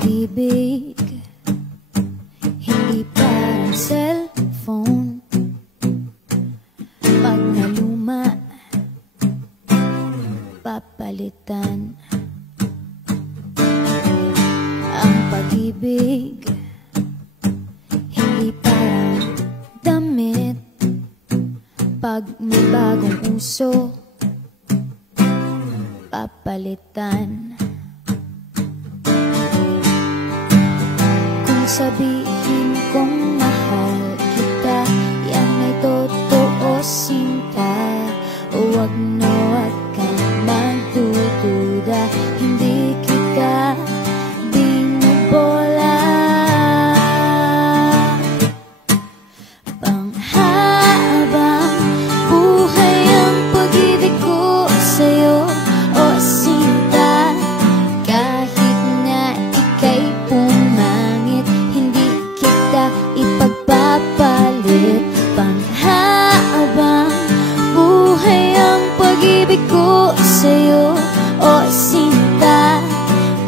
pag-ibig hindi parang cellphone. Pag naluma, papalitan. Ang pag-ibig hindi parang damit. Pag may bagong uso, papalitan. Kung sabihin kong mahal kita, yan ay totoo sinta. Huwag na huwag kang magdududa, hindi kita binubola. Panghabang buhay ang pag-ibig ko sa'yo, o sinta. Kahit na ika'y pumangit, hindi kita ipagpapalit. Panghabang buhay ang pag-ibig ko sa'yo, o sinta.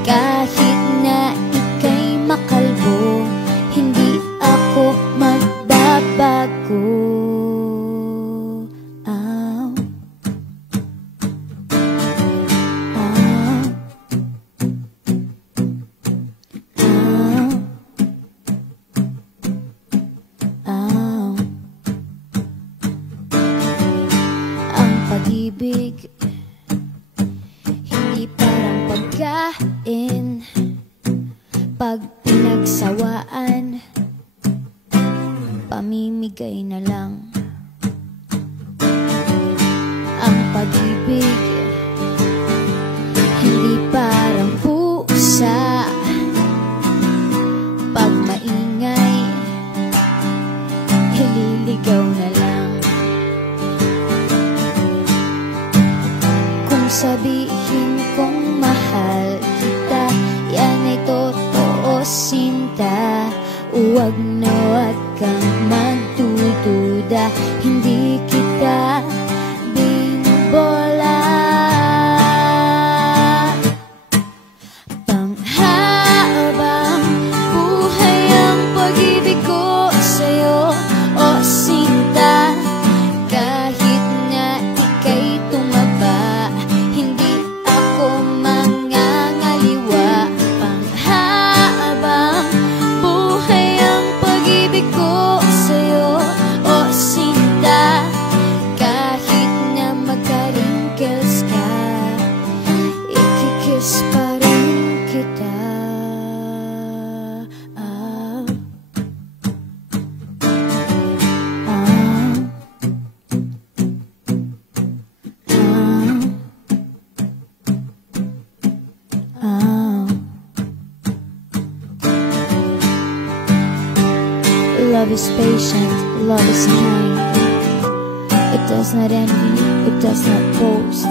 Kahit na ika'y makalbo, hindi ako magbabago. Ang pag-ibig hindi parang pagkain. Pag pinagsawaan, pamimigay na lang. Ang pag-ibig hindi parang pusa. Pag maingay, ililigaw na lang. Kung sabihin kong mahal kita, yan ay totoo sinta. Huwag na huwag kang magdududa, hindi kita binubola. Panghabang buhay ang pag-ibig ko sa'yo, o sinta. Kahit na ika'y tumaba, hindi ako mangangaliwa. Panghabang buhay ang pag-ibig ko sa'yo, o sinta. Kahit na magka-wrinkles ka, ikikiss pa rin kita. Love is patient, love is kind. It does not envy, it does not boast.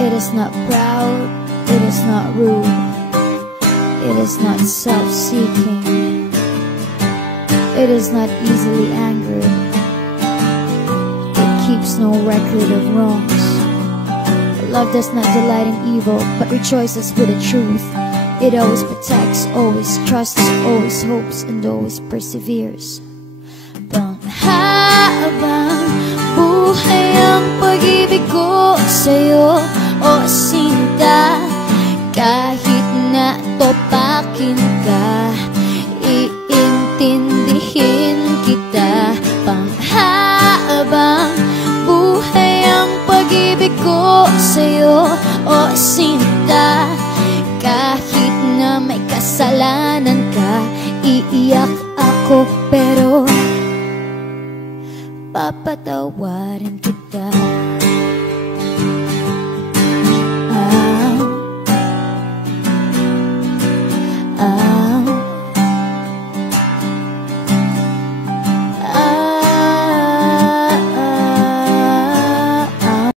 It is not proud, it is not rude. It is not self-seeking. It is not easily angered. It keeps no record of wrongs. Love does not delight in evil, but rejoices with the truth. It always protects, always trusts, always hopes, and always perseveres. Panghabang buhay ang pag-ibig ko sa'yo, o sinta. Kahit na topakin ka, iintindihin kita. Panghabang buhay ang pag-ibig ko sa'yo, o sinta. Kahit na may kasalanan ka, iiyak ako pero papatawarin kita.